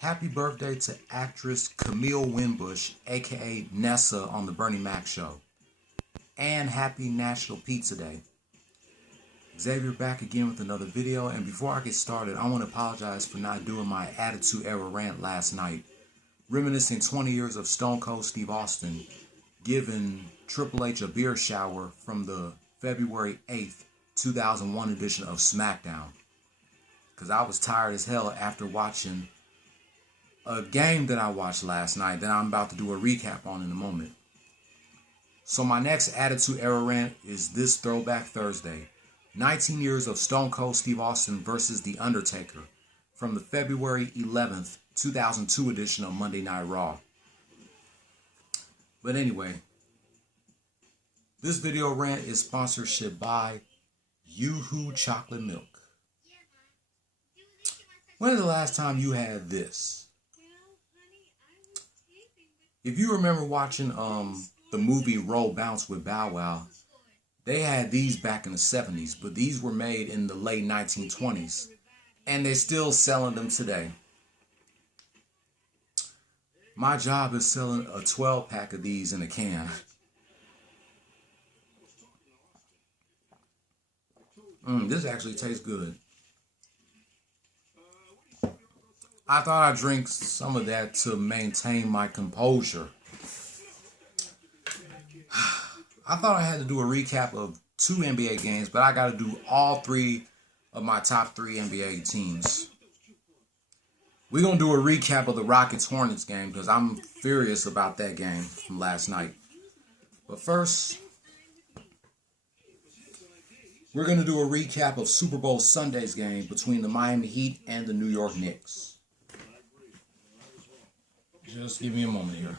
Happy birthday to actress Camille Winbush, aka Nessa on the Bernie Mac Show. And happy National Pizza Day. Xavier back again with another video, and before I get started, I want to apologize for not doing my Attitude Era rant last night, reminiscing 20 years of Stone Cold Steve Austin giving Triple H a beer shower from the February 8th, 2001 edition of SmackDown. Because I was tired as hell after watching a game that I watched last night that I'm about to do a recap on in a moment. So my next Attitude Era rant is this Throwback Thursday. 19 years of Stone Cold Steve Austin versus The Undertaker from the February 11th, 2002 edition of Monday Night Raw. But anyway, this video rant is sponsorship by Yoo-Hoo Chocolate Milk. When is the last time you had this? If you remember watching the movie Roll Bounce with Bow Wow, they had these back in the 70s, but these were made in the late 1920s, and they're still selling them today. My job is selling a 12-pack of these in a can. This actually tastes good. I thought I'd drink some of that to maintain my composure. I thought I had to do a recap of 2 NBA games, but I got to do all 3 of my top 3 NBA teams. We're going to do a recap of the Rockets Hornets game because I'm furious about that game from last night. But first, we're going to do a recap of Super Bowl Sunday's game between the Miami Heat and the New York Knicks. Just give me a moment here.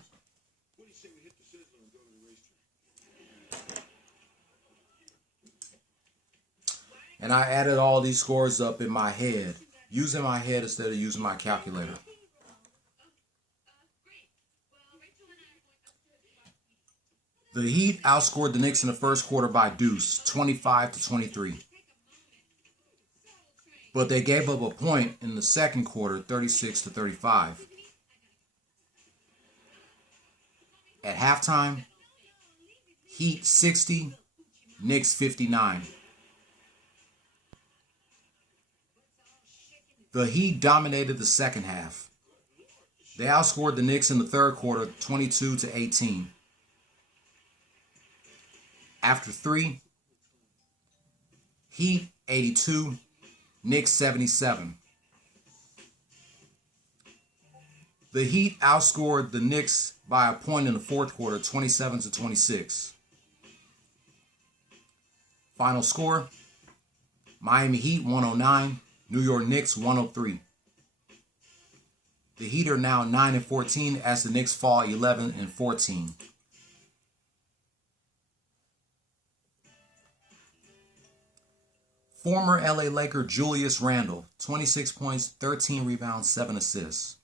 And I added all these scores up in my head, using my head instead of using my calculator. The Heat outscored the Knicks in the first quarter by deuce, 25-23. But they gave up a point in the second quarter, 36-35. At halftime, Heat 60, Knicks 59. The Heat dominated the second half. They outscored the Knicks in the third quarter, 22-18. After 3, Heat 82, Knicks 77. The Heat outscored the Knicks by a point in the fourth quarter, 27-26. Final score, Miami Heat 109, New York Knicks 103. The Heat are now 9-14 as the Knicks fall 11-14. Former LA Laker Julius Randle, 26 points, 13 rebounds, 7 assists.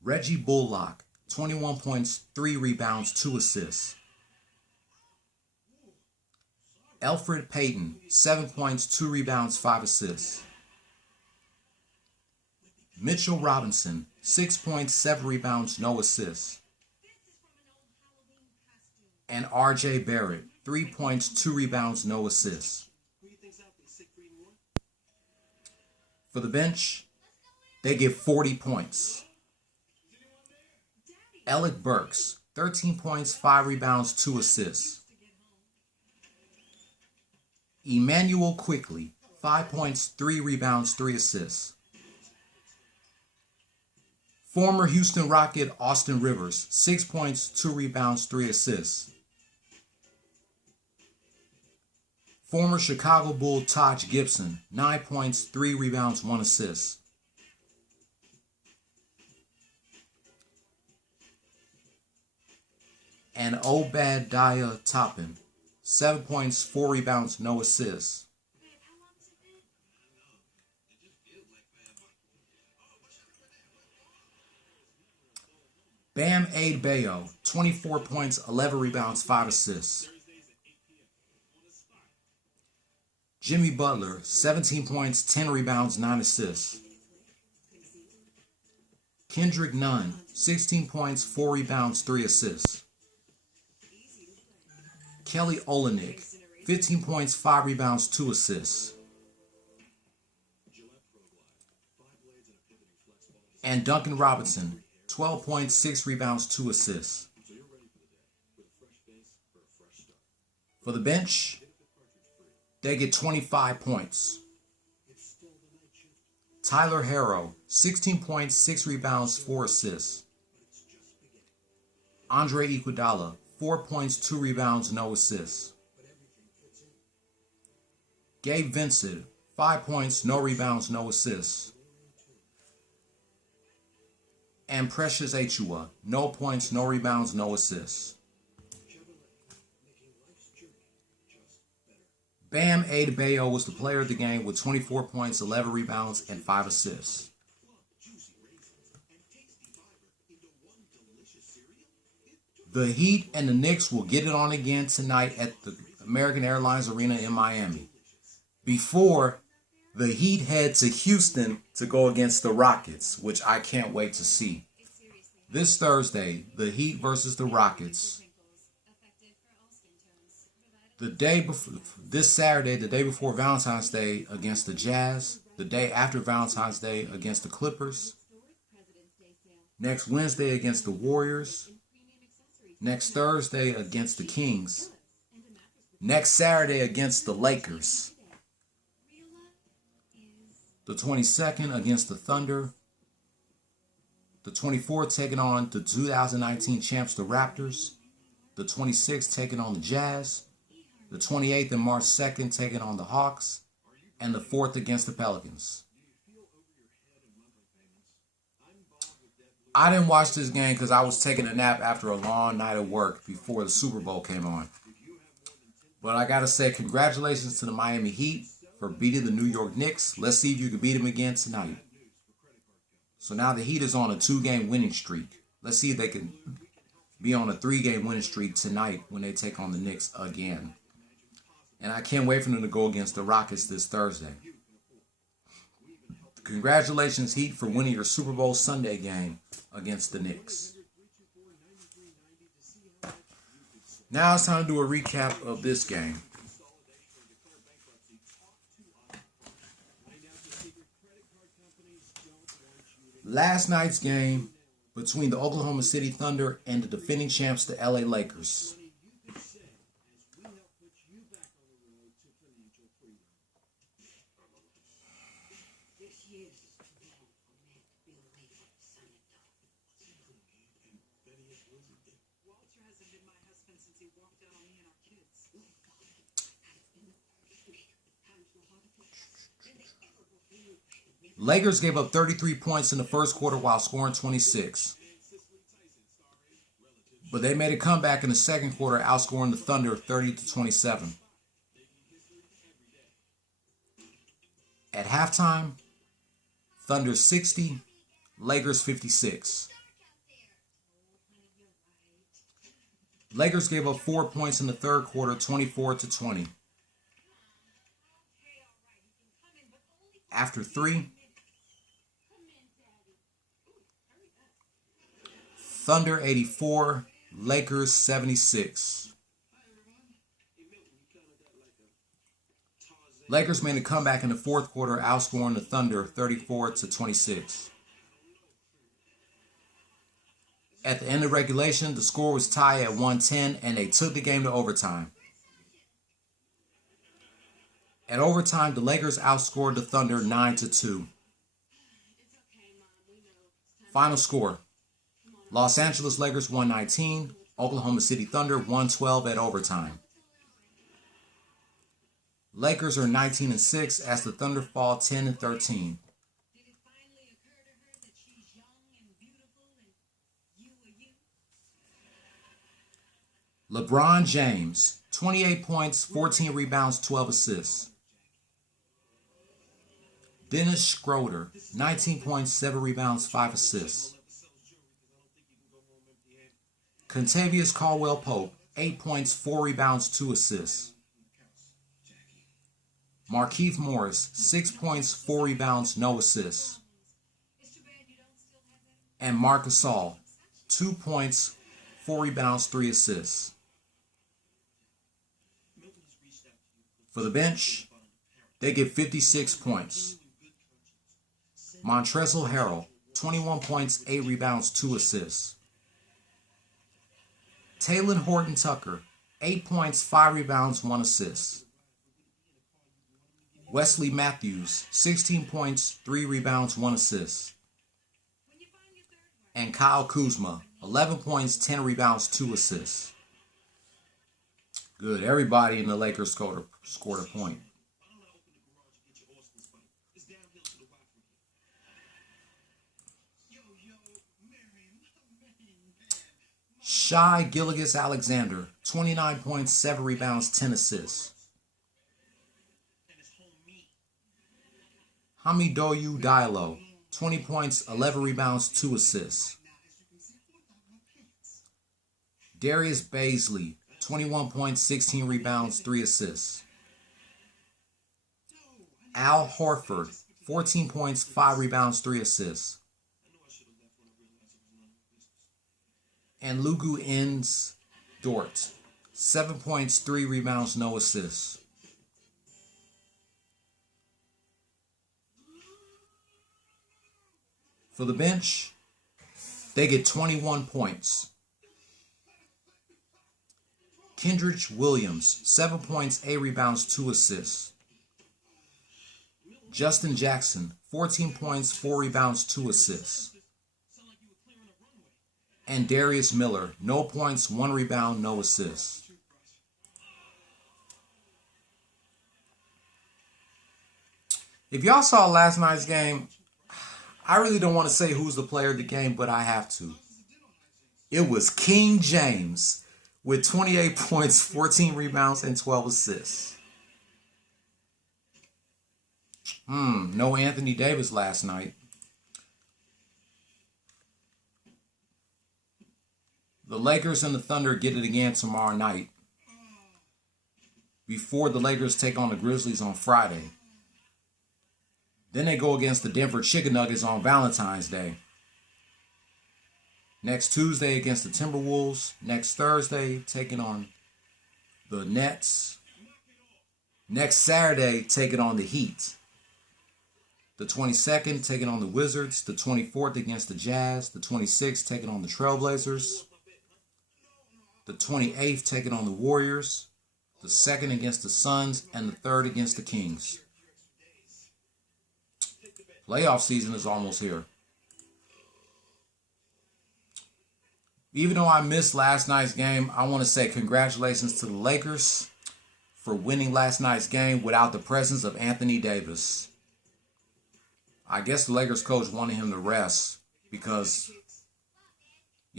Reggie Bullock, 21 points, 3 rebounds, 2 assists. Elfrid Payton, 7 points, 2 rebounds, 5 assists. Mitchell Robinson, 6 points, 7 rebounds, no assists. And RJ Barrett, 3 points, 2 rebounds, no assists. For the bench, they give 40 points. Alec Burks, 13 points, 5 rebounds, 2 assists. Emmanuel Quickley, 5 points, 3 rebounds, 3 assists. Former Houston Rocket Austin Rivers, 6 points, 2 rebounds, 3 assists. Former Chicago Bull Taj Gibson, 9 points, 3 rebounds, 1 assist. And Obadiah Toppin, 7 points, 4 rebounds, no assists. Bam Adebayo, 24 points, 11 rebounds, 5 assists. Jimmy Butler, 17 points, 10 rebounds, 9 assists. Kendrick Nunn, 16 points, 4 rebounds, 3 assists. Kelly Olynyk, 15 points, 5 rebounds, 2 assists. And Duncan Robinson, 12 points, 6 rebounds, 2 assists. For the bench, they get 25 points. Tyler Herro, 16 points, 6 rebounds, 4 assists. Andre Iguodala, 4 points, 2 rebounds, no assists. Gabe Vincent, 5 points, no rebounds, no assists. And Precious Achiuwa, no points, no rebounds, no assists. Bam Adebayo was the player of the game with 24 points, 11 rebounds, and 5 assists. The Heat and the Knicks will get it on again tonight at the American Airlines Arena in Miami, before the Heat head to Houston to go against the Rockets, which I can't wait to see. This Thursday, the Heat versus the Rockets. The day before, this Saturday, the day before Valentine's Day, against the Jazz. The day after Valentine's Day against the Clippers. Next Wednesday against the Warriors. Next Thursday against the Kings. Next Saturday against the Lakers. The 22nd against the Thunder. The 24th taking on the 2019 champs, the Raptors. The 26th taking on the Jazz. The 28th and March 2nd taking on the Hawks. And the 4th against the Pelicans. I didn't watch this game because I was taking a nap after a long night of work before the Super Bowl came on. But I got to say congratulations to the Miami Heat for beating the New York Knicks. Let's see if you can beat them again tonight. So now the Heat is on a 2-game winning streak. Let's see if they can be on a 3-game winning streak tonight when they take on the Knicks again. And I can't wait for them to go against the Rockets this Thursday. Congratulations, Heat, for winning your Super Bowl Sunday game against the Knicks. Now it's time to do a recap of this game. Last night's game between the Oklahoma City Thunder and the defending champs, the LA Lakers. Lakers gave up 33 points in the first quarter while scoring 26. But they made a comeback in the second quarter, outscoring the Thunder 30-27. At halftime, Thunder 60, Lakers 56. Lakers gave up 4 points in the third quarter, 24-20. After 3, Thunder 84, Lakers 76. Lakers made a comeback in the fourth quarter, outscoring the Thunder 34-26. At the end of regulation, the score was tied at 110, and they took the game to overtime. At overtime, the Lakers outscored the Thunder 9-2. Final score: Los Angeles Lakers 119, Oklahoma City Thunder 112 at overtime. Lakers are 19-6 as the Thunder fall 10-13. LeBron James, 28 points, 14 rebounds, 12 assists. Dennis Schroeder, 19 points, 7 rebounds, 5 assists. Kentavious Caldwell-Pope, 8 points, 4 rebounds, 2 assists. Markieff Morris, 6 points, 4 rebounds, no assists. And Marc Gasol, 2 points, 4 rebounds, 3 assists. For the bench, they get 56 points. Montrezl Harrell, 21 points, 8 rebounds, 2 assists. Talen Horton-Tucker, 8 points, 5 rebounds, 1 assist. Wesley Matthews, 16 points, 3 rebounds, 1 assist. And Kyle Kuzma, 11 points, 10 rebounds, 2 assists. Good. Everybody in the Lakers scored a point. Shai Gilgeous-Alexander, 29 points, 7 rebounds, 10 assists. Hamidou Diallo, 20 points, 11 rebounds, 2 assists. Darius Bazley, 21 points, 16 rebounds, 3 assists. Al Horford, 14 points, 5 rebounds, 3 assists. And Lugu Ends Dort, 7 points, 3 rebounds, no assists. For the bench, they get 21 points. Kendrick Williams, 7 points, 8 rebounds, 2 assists. Justin Jackson, 14 points, 4 rebounds, 2 assists. And Darius Miller, no points, 1 rebound, no assists. If y'all saw last night's game, I really don't want to say who's the player of the game, but I have to. It was King James with 28 points, 14 rebounds, and 12 assists. No Anthony Davis last night. The Lakers and the Thunder get it again tomorrow night before the Lakers take on the Grizzlies on Friday. Then they go against the Denver Chicken Nuggets on Valentine's Day. Next Tuesday against the Timberwolves. Next Thursday taking on the Nets. Next Saturday taking on the Heat. The 22nd taking on the Wizards. The 24th against the Jazz. The 26th taking on the Trailblazers. The 28th taking on the Warriors. The 2nd against the Suns. And the 3rd against the Kings. Playoff season is almost here. Even though I missed last night's game, I want to say congratulations to the Lakers for winning last night's game without the presence of Anthony Davis. I guess the Lakers coach wanted him to rest because,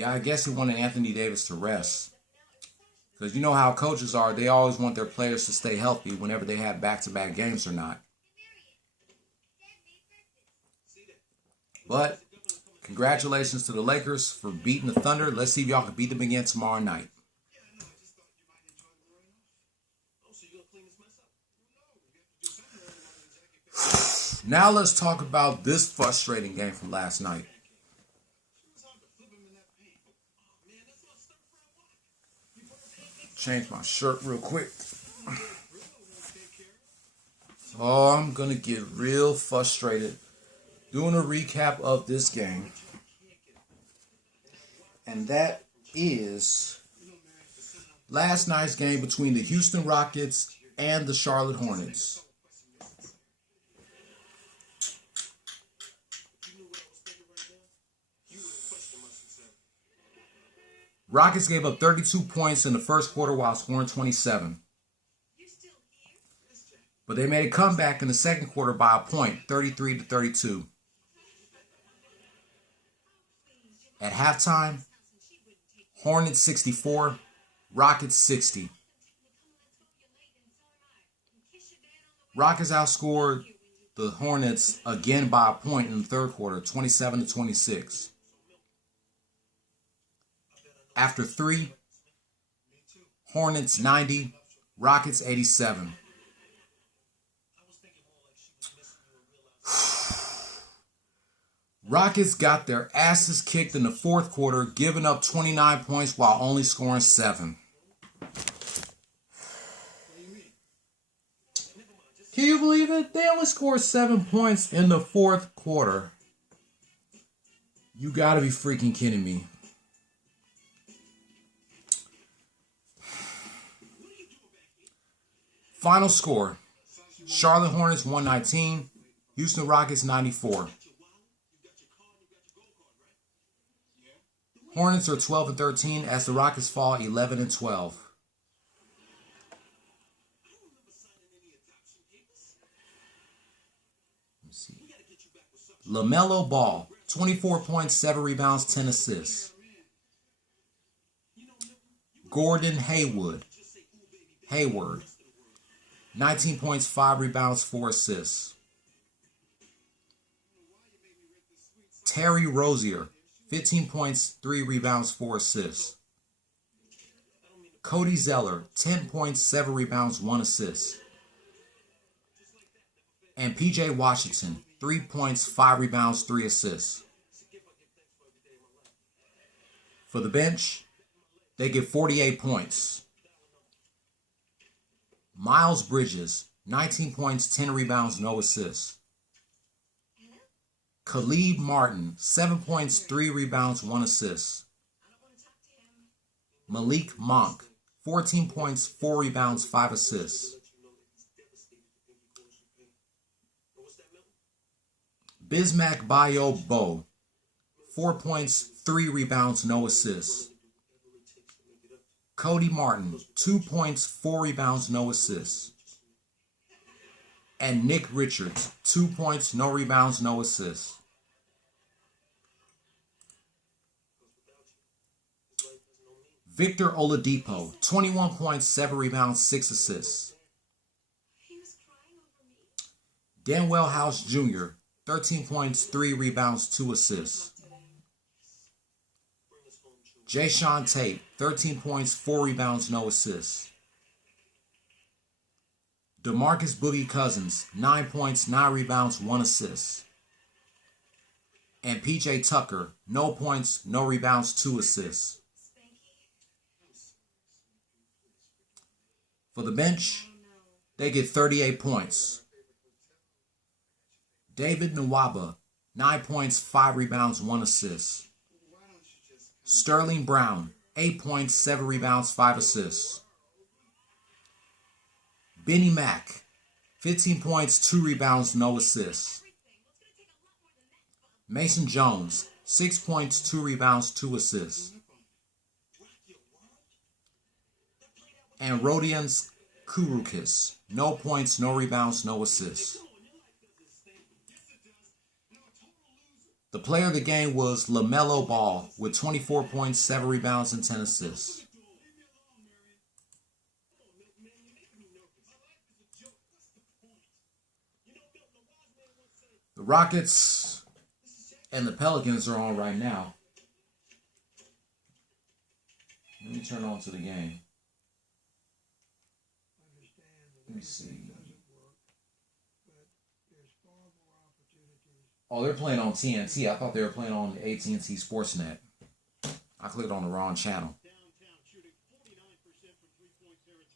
I guess he wanted Anthony Davis to rest. Because you know how coaches are, they always want their players to stay healthy whenever they have back-to-back games or not. But congratulations to the Lakers for beating the Thunder. Let's see if y'all can beat them again tomorrow night. Now let's talk about this frustrating game from last night. Change my shirt real quick. Oh, I'm going to get real frustrated doing a recap of this game. And that is last night's game between the Houston Rockets and the Charlotte Hornets. Rockets gave up 32 points in the first quarter while scoring 27. But they made a comeback in the second quarter by a point, 33-32. At halftime, Hornets 64, Rockets 60. Rockets outscored the Hornets again by a point in the third quarter, 27-26. After 3, Hornets 90, Rockets 87. Rockets got their asses kicked in the fourth quarter, giving up 29 points while only scoring 7. Can you believe it? They only scored 7 points in the fourth quarter. You gotta be freaking kidding me. Final score. Charlotte Hornets 119. Houston Rockets 94. Hornets are 12-13 as the Rockets fall 11-12. LaMelo Ball, 24 points, 7 rebounds, 10 assists. Gordon Hayward, 19 points, 5 rebounds, 4 assists. Terry Rozier, 15 points, 3 rebounds, 4 assists. Cody Zeller, 10 points, 7 rebounds, 1 assist. And PJ Washington, 3 points, 5 rebounds, 3 assists. For the bench, they get 48 points. Miles Bridges, 19 points, 10 rebounds, no assists. Khalid Martin, 7 points, 3 rebounds, 1 assist. Malik Monk, 14 points, 4 rebounds, 5 assists. Bismack Biyombo, 4 points, 3 rebounds, no assists. Cody Martin, 2 points, 4 rebounds, no assists. And Nick Richards, 2 points, no rebounds, no assists. Victor Oladipo, 21 points, 7 rebounds, 6 assists. Danwell House Jr., 13 points, 3 rebounds, 2 assists. Jayshawn Tate, 13 points, 4 rebounds, no assists. DeMarcus Boogie Cousins, 9 points, 9 rebounds, 1 assist. And PJ Tucker, no points, no rebounds, 2 assists. For the bench, they get 38 points. David Nwaba, 9 points, 5 rebounds, 1 assist. Sterling Brown, 8 points, 7 rebounds, 5 assists. Benny Mack, 15 points, 2 rebounds, no assists. Mason Jones, 6 points, 2 rebounds, 2 assists. And Rodion Kurucs, no points, no rebounds, no assists. The player of the game was LaMelo Ball with 24 points, 7 rebounds, and 10 assists. The Rockets and the Pelicans are on right now. Let me turn on to the game. Let me see. Oh, they're playing on TNT. I thought they were playing on AT&T Sportsnet. I clicked on the wrong channel.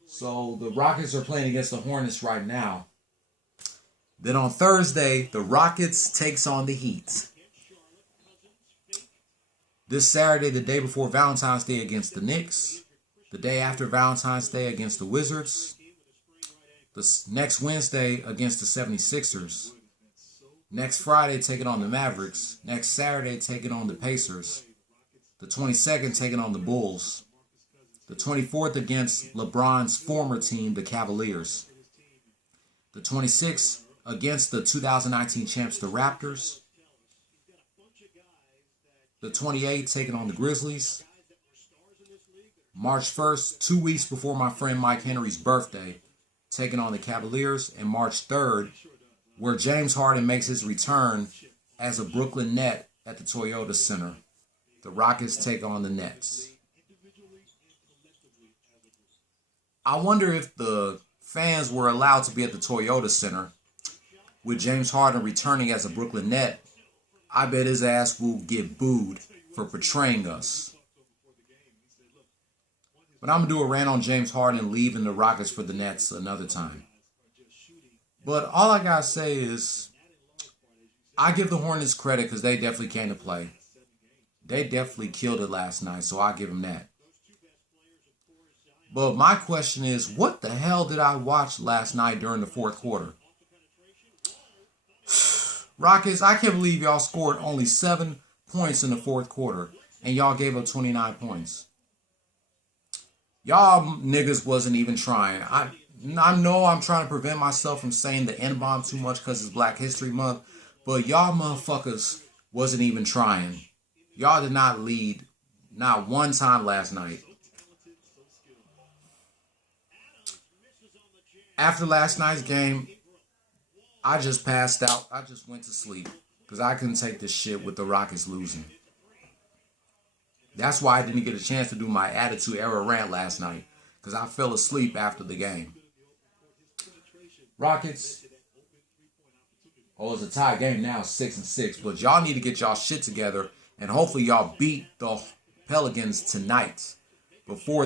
So the Rockets are playing against the Hornets right now. Then on Thursday, the Rockets takes on the Heat. This Saturday, the day before Valentine's Day, against the Knicks. The day after Valentine's Day against the Wizards. The next Wednesday against the 76ers. Next Friday, taking on the Mavericks. Next Saturday, taking on the Pacers. The 22nd, taking on the Bulls. The 24th against LeBron's former team, the Cavaliers. The 26th against the 2019 champs, the Raptors. The 28th, taking on the Grizzlies. March 1st, 2 weeks before my friend Mike Henry's birthday, taking on the Cavaliers. And March 3rd, where James Harden makes his return as a Brooklyn Net at the Toyota Center. The Rockets take on the Nets. I wonder if the fans were allowed to be at the Toyota Center with James Harden returning as a Brooklyn Net. I bet his ass will get booed for portraying us. But I'm going to do a rant on James Harden leaving the Rockets for the Nets another time. But all I got to say is I give the Hornets credit because they definitely came to play. They definitely killed it last night, so I give them that. But my question is, what the hell did I watch last night during the fourth quarter? Rockets, I can't believe y'all scored only 7 points in the fourth quarter, and y'all gave up 29 points. Y'all niggas wasn't even trying. I know I'm trying to prevent myself from saying the N-bomb too much because it's Black History Month, but y'all motherfuckers wasn't even trying. Y'all did not lead not one time last night. After last night's game, I just passed out. I just went to sleep because I couldn't take this shit with the Rockets losing. That's why I didn't get a chance to do my Attitude Era rant last night because I fell asleep after the game. Rockets. Oh, it's a tie game now, 6-6. But y'all need to get y'all shit together and hopefully y'all beat the Pelicans tonight before